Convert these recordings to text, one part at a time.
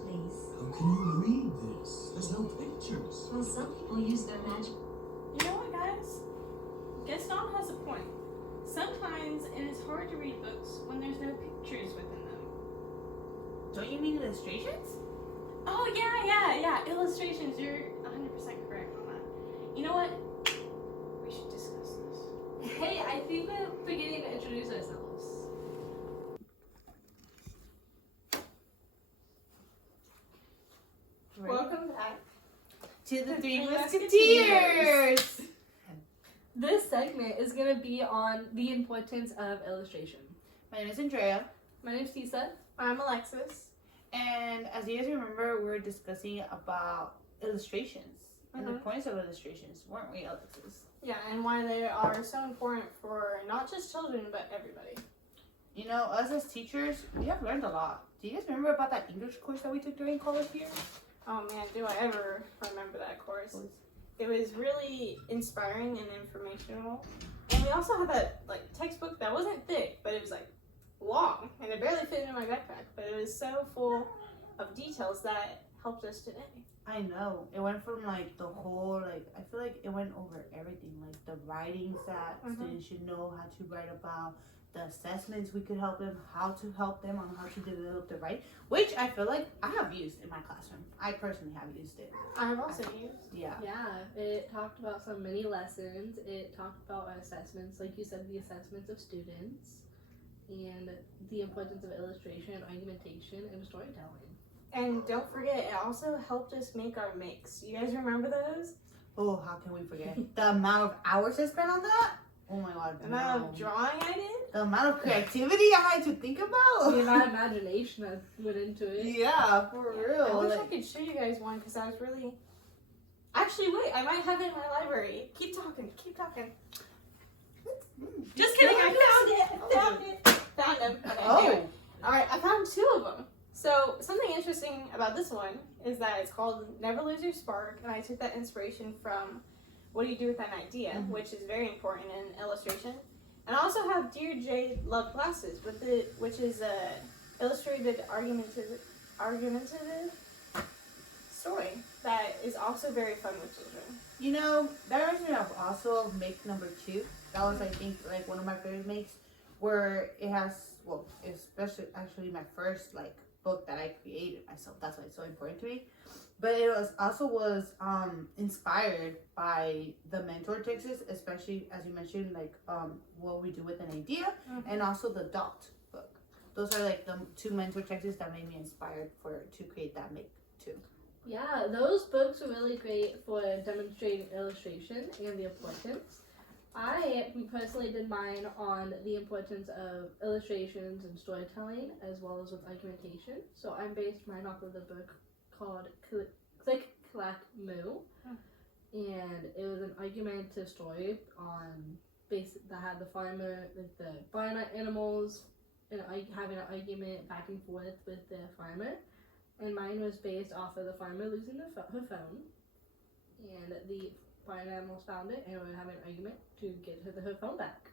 please. How can you read this? There's no pictures. Well, some people use their magic. You know what, guys? Gaston has a point. Sometimes it is hard to read books when there's no pictures within them. Don't you mean illustrations? Oh, yeah. Illustrations. You're 100% correct on that. You know what? We should discuss this. Hey, I think we're beginning to introduce ourselves. Welcome back. To the Three Musketeers. Musketeers! This segment is going to be on the importance of illustration. My name is Andrea, My name's Tisa. I'm Alexis. and as you guys remember, we were discussing about illustrations and the points of illustrations, weren't we, Alexis? Yeah, and why they are so important for not just children, but everybody. You know, us as teachers, we have learned a lot. Do you guys remember about that English course that we took during college years? Oh man, do I ever remember that course. It was really inspiring and informational. And we also had that textbook that wasn't thick, but it was long, and it barely fit in my backpack. But it was so full of details that helped us today. I know. It went from the whole, I feel like it went over everything. Like the writings that students should know how to write about, the assessments we could help them, how to help them on how to develop the writing, which I feel like I have used in my classroom. I personally have used it. I have also used. Yeah. Yeah, it talked about some mini lessons. It talked about our assessments, like you said, the assessments of students, and the importance of illustration, argumentation, and storytelling. And don't forget, it also helped us make our mix. You guys remember those? Oh, how can we forget? The amount of hours I spent on that? Oh my god. The amount of drawing I did? The amount of creativity I had to think about. The amount of imagination that went into it. Yeah, for real. I wish I could show you guys one because I was really. Actually, wait, I might have it in my library. Keep talking. Just kidding, I found it. Found them. Okay, anyway. Alright, I found two of them. So, something interesting about this one is that it's called Never Lose Your Spark, and I took that inspiration from What Do You Do With an Idea, which is very important in illustration. And I also have Dear Jade Love Glasses, which is a illustrated argumentative story that is also very fun with children. You know, that reminds me of also make number 2. That was, I think, one of my favorite makes, where it has, especially actually my first book that I created myself. That's why it's so important to me. But it was inspired by the mentor texts, especially as you mentioned, What We Do With an Idea, and also the Dot book. Those are the 2 mentor texts that made me inspired to create that make too. Yeah, those books were really great for demonstrating illustration and the importance. I personally did mine on the importance of illustrations and storytelling, as well as with argumentation. So I based mine off of the book called Click, Clack, Moo. And it was an argumentative story that had the farmer, the barn animals, and having an argument back and forth with the farmer. And mine was based off of the farmer losing her phone, and the barn animals found it and were having an argument to get her phone back.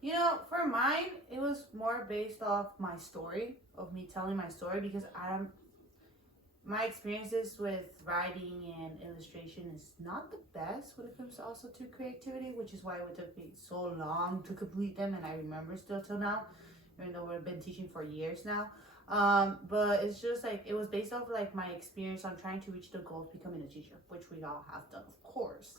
You know, for mine, it was more based off my story, of me telling my story, because my experiences with writing and illustration is not the best when it comes also to creativity, which is why it took me so long to complete them, and I remember still till now, even though we've been teaching for years now. But it's just it was based off my experience on trying to reach the goal of becoming a teacher, which we all have done, of course.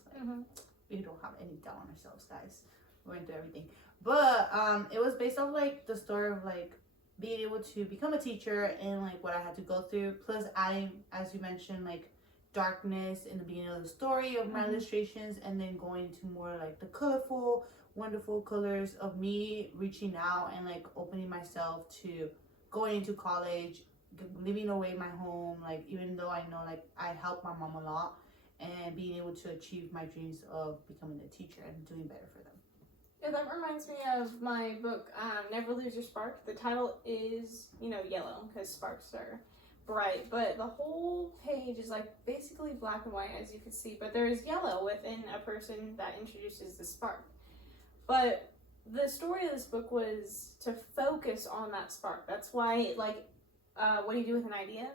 We don't have any doubt on ourselves, guys. We went through everything. But it was based off the story of being able to become a teacher and what I had to go through, plus adding, as you mentioned, darkness in the beginning of the story of my illustrations, and then going to more the colorful, wonderful colors of me reaching out and opening myself to going into college, living away my home, even though I know I helped my mom a lot, and being able to achieve my dreams of becoming a teacher and doing better for them. Yeah, that reminds me of my book, Never Lose Your Spark. The title is, yellow, because sparks are bright, but the whole page is basically black and white, as you can see, but there is yellow within a person that introduces the spark. But the story of this book was to focus on that spark. That's why, What Do You Do With an Idea?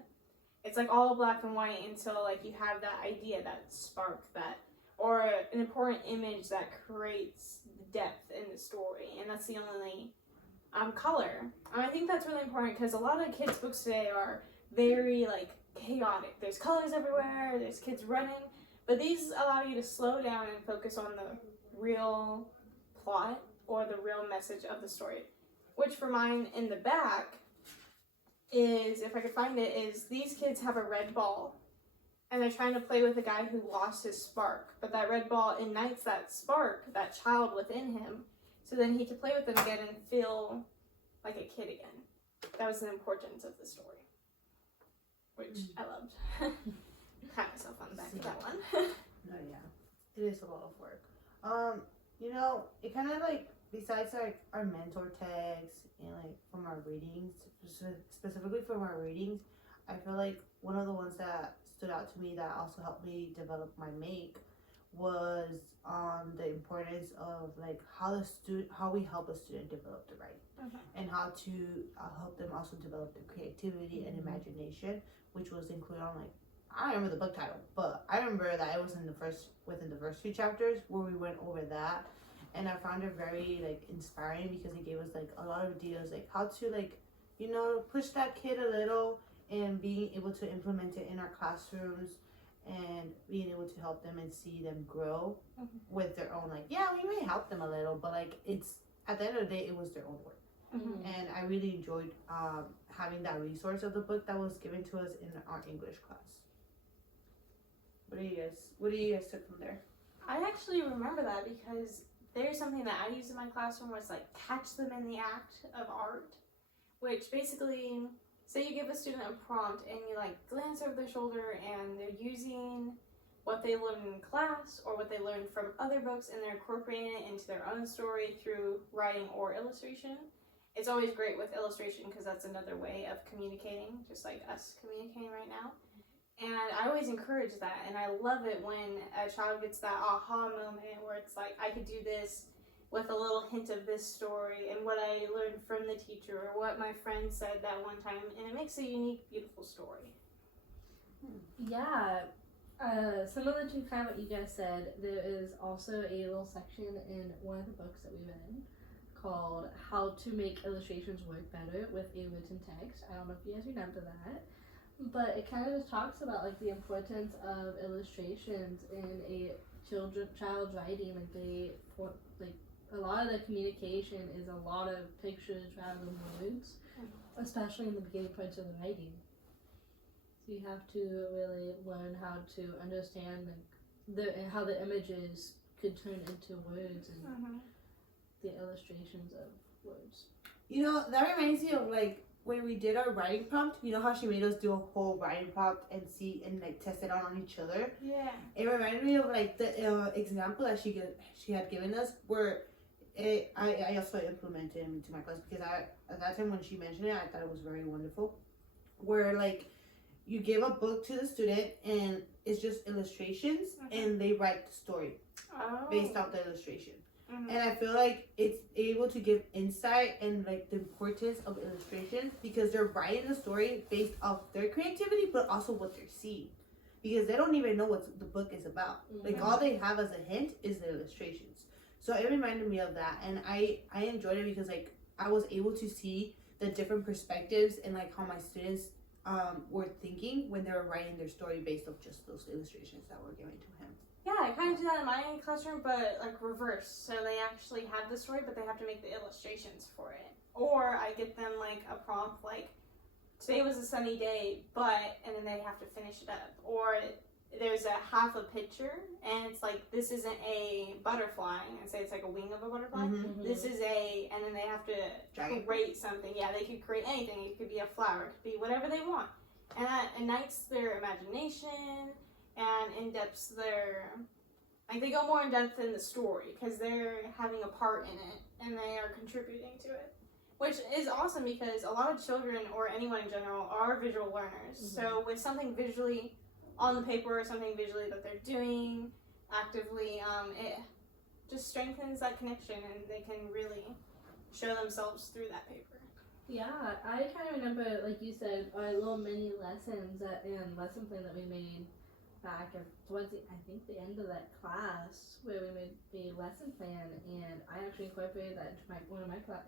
it's like all black and white until like you have that idea, that spark, that or an important image that creates depth in the story, and that's the only color. And I think that's really important because a lot of kids' books today are very like chaotic. There's colors everywhere. There's kids running, but these allow you to slow down and focus on the real plot or the real message of the story. Which for mine in the back is, if I could find it, is these kids have a red ball and they're trying to play with a guy who lost his spark, but that red ball ignites that spark, that child within him, so then he can play with them again and feel like a kid again. That was the importance of the story, which I loved. Pat myself on the back of that one. No, yeah, it is a lot of work. You know, it kind of like, besides like our mentor tags and like from our readings, specifically from our readings, I feel like one of the ones that stood out to me that also helped me develop my make was the importance of like how we help a student develop the writing, and how to help them also develop their creativity and imagination, which was included on like, I don't remember the book title, but I remember that it was within the first few chapters where we went over that, and I found it very like inspiring because it gave us like a lot of details, like how to like, you know, push that kid a little and being able to implement it in our classrooms and being able to help them and see them grow with their own, like, yeah, we may help them a little, but like it's, at the end of the day, it was their own work. And I really enjoyed having that resource of the book that was given to us in our English class. What do you guys took from there? I actually remember that because there's something that I used in my classroom was like catch them in the act of art, which basically, say you give a student a prompt and you like glance over their shoulder and they're using what they learned in class or what they learned from other books and they're incorporating it into their own story through writing or illustration. It's always great with illustration because that's another way of communicating, just like us communicating right now. And I always encourage that, and I love it when a child gets that aha moment where it's like, I could do this with a little hint of this story and what I learned from the teacher or what my friend said that one time, and it makes a unique, beautiful story. Yeah, similar to kind of what you guys said, there is also a little section in one of the books that we read called How to Make Illustrations Work Better with a Written Text. I don't know if you guys remember that. But it kind of just talks about like the importance of illustrations in a child's writing. Like a lot of the communication is a lot of pictures rather than words, especially in the beginning parts of the writing. So you have to really learn how to understand how the images could turn into words and the illustrations of words. You know, that reminds me of like when we did our writing prompt. You know how she made us do a whole writing prompt and see and like test it out on each other? Yeah. It reminded me of like the example that she had given us, where I also implemented it into my class because at that time when she mentioned it, I thought it was very wonderful. Where like you give a book to the student and it's just illustrations and they write the story based off the illustration. And I feel like it's able to give insight and like the importance of illustrations because they're writing the story based off their creativity, but also what they're seeing, because they don't even know what the book is about. Like all they have as a hint is the illustrations. So it reminded me of that, and I enjoyed it because like I was able to see the different perspectives and like how my students were thinking when they were writing their story based off just those illustrations that were given to him. Yeah, I kind of do that in my classroom, but like reverse. So they actually have the story, but they have to make the illustrations for it. Or I get them like a prompt like, today was a sunny day, but, and then they have to finish it up. Or there's a half a picture, and it's like, this isn't a butterfly, and say it's like a wing of a butterfly. This is a, and then they have to create something. Yeah, they could create anything. It could be a flower, it could be whatever they want. And that ignites their imagination and in-depth they go more in-depth in the story because they're having a part in it and they are contributing to it, which is awesome because a lot of children or anyone in general are visual learners. So with something visually on the paper or something visually that they're doing actively, it just strengthens that connection and they can really show themselves through that paper. Yeah, I kind of remember, like you said, our little mini lessons and lesson plan that we made back towards I think the end of that class where we made a lesson plan, and I actually incorporated that into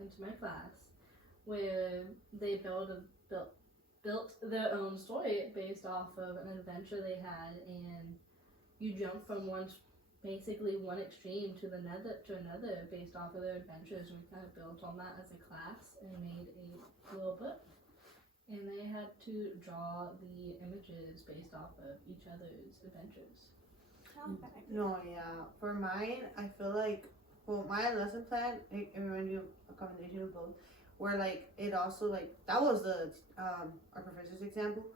into my class where they built their own story based off of an adventure they had, and you jump from basically one extreme to another based off of their adventures, and we kind of built on that as a class and made a little book. And they had to draw the images based off of each other's adventures. No, yeah. For mine, I feel like, well, my lesson plan, it reminded me of a combination of both, where like it also like that was the our professor's example,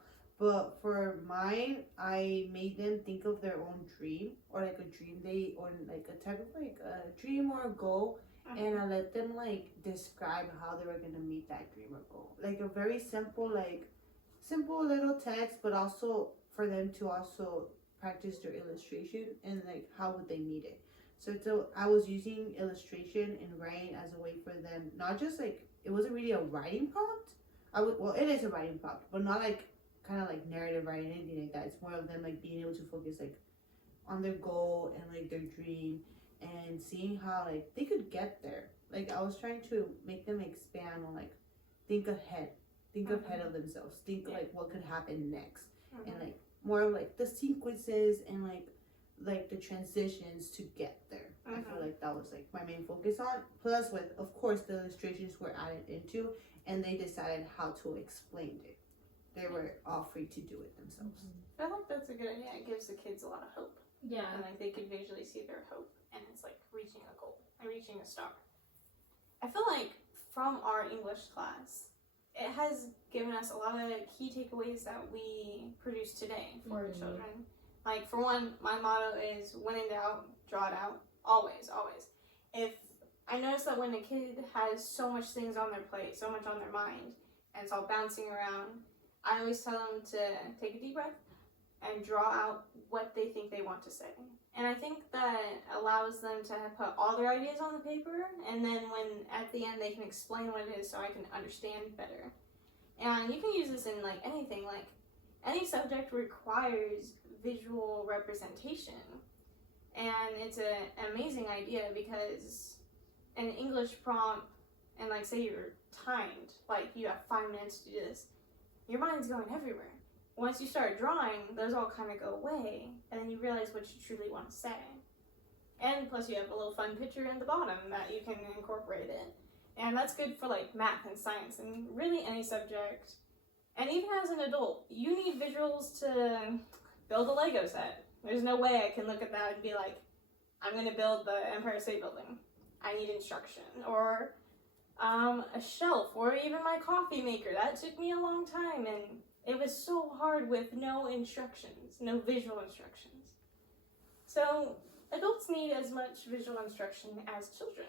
but for mine, I made them think of their own dream or like a dream they or like a type of like a dream or a goal, and I let them like describe how they were gonna meet that dream or goal, like a very simple little text, but also for them to also practice their illustration and like how would they meet it. So I was using illustration and writing as a way for them, not just like it wasn't really a writing prompt. Well, it is a writing prompt, but not like kind of like narrative writing, anything like that. It's more of them like being able to focus like on their goal and like their dream and seeing how like they could get there. Like I was trying to make them expand on like think ahead of themselves, think like what could happen next, and like more of like the sequences and like the transitions to get there. I feel like that was like my main focus on, plus with of course the illustrations were added into, and they decided how to explain it. They were all free to do it themselves. I think that's a good idea. It gives the kids a lot of hope. Yeah. And like they can visually see their hope, and it's like reaching a goal and reaching a star. I feel like from our English class, it has given us a lot of key takeaways that we produce today for our children. Like for one, my motto is when in doubt, draw it out. Always, always. If I notice that when a kid has so much things on their plate, so much on their mind, and it's all bouncing around, I always tell them to take a deep breath and draw out what they think they want to say. And I think that allows them to put all their ideas on the paper, and then when at the end they can explain what it is so I can understand better. And you can use this in like anything, like any subject requires visual representation. And it's an amazing idea because an English prompt, and like say you're timed, like you have 5 minutes to do this, your mind's going everywhere. Once you start drawing, those all kind of go away, and then you realize what you truly want to say. And plus you have a little fun picture in the bottom that you can incorporate in. And that's good for like math and science and really any subject. And even as an adult, you need visuals to build a Lego set. There's no way I can look at that and be like, I'm going to build the Empire State Building. I need instruction. Or a shelf, or even my coffee maker. That took me a long time, and it was so hard with no instructions, no visual instructions. So adults need as much visual instruction as children.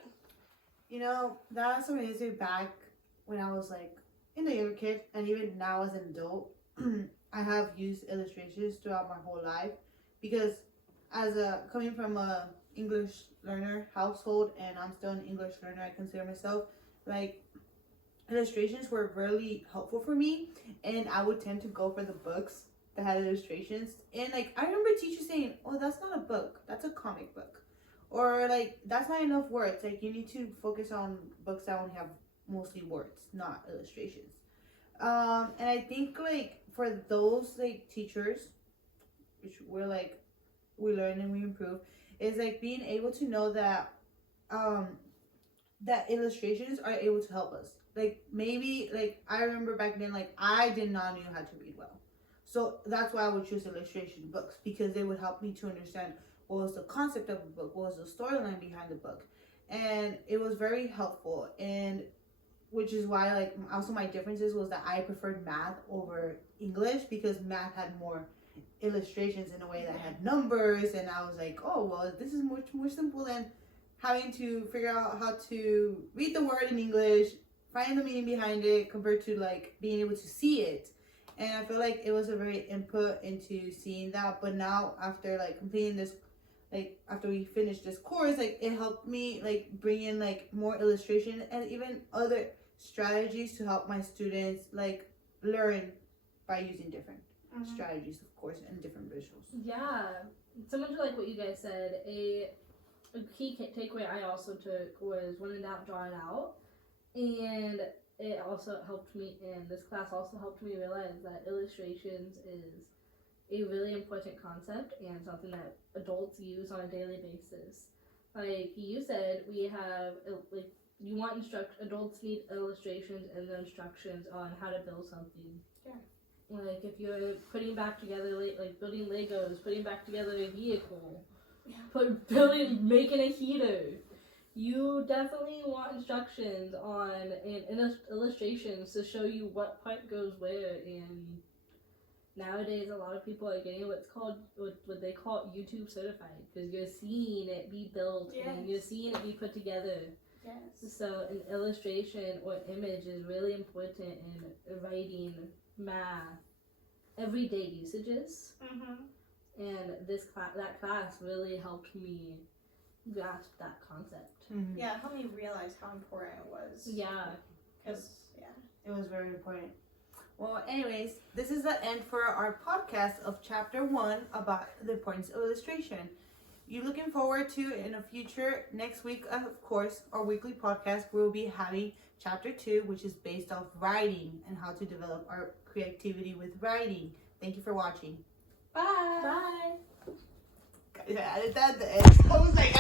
You know, that's amazing. Back when I was like in a younger kid, and even now as an adult, I have used illustrations throughout my whole life, because as coming from a English learner household, and I'm still an English learner, I consider myself, like illustrations were really helpful for me, and I would tend to go for the books that had illustrations. And like I remember teachers saying, oh, that's not a book, that's a comic book, or like that's not enough words, like you need to focus on books that only have mostly words, not illustrations. And I think like for those like teachers, which we're like we learn and we improve, is like being able to know that that illustrations are able to help us. Like maybe like I remember back then, like I did not know how to read well, so that's why I would choose illustration books, because they would help me to understand what was the concept of the book, what was the storyline behind the book, and it was very helpful. And which is why like also my differences was that I preferred math over English, because math had more illustrations in a way that had numbers, and I was like, oh well, this is much more simple than having to figure out how to read the word in English, find the meaning behind it, compared to like being able to see it. And I feel like it was a very input into seeing that. But now after like completing this, like after we finished this course, like it helped me like bring in like more illustration and even other strategies to help my students like learn by using different strategies, of course, and different visuals. Yeah, similar to like what you guys said, a key takeaway I also took was when in doubt, draw it out. And it also helped me, and this class also helped me realize that illustrations is a really important concept and something that adults use on a daily basis. Like you said, we have, like, you want adults need illustrations and the instructions on how to build something. Yeah. Like if you're putting back together, like building Legos, putting back together a vehicle, making a heater, you definitely want instructions on and illustrations to show you what part goes where. And nowadays, a lot of people are getting what they call YouTube certified, because you're seeing it be built and you're seeing it be put together. Yes. So an illustration or image is really important in writing, math, everyday usages. And that class really helped me grasp that concept. Yeah, it helped me realize how important it was. Yeah. Because, It was very important. Well, anyways, this is the end for our podcast of chapter 1 about the importance of illustration. You're looking forward to in a future, next week, of course, our weekly podcast, we'll be having chapter 2, which is based off writing and how to develop our creativity with writing. Thank you for watching. Bye. Bye. Guys, I added that at the end. I was like,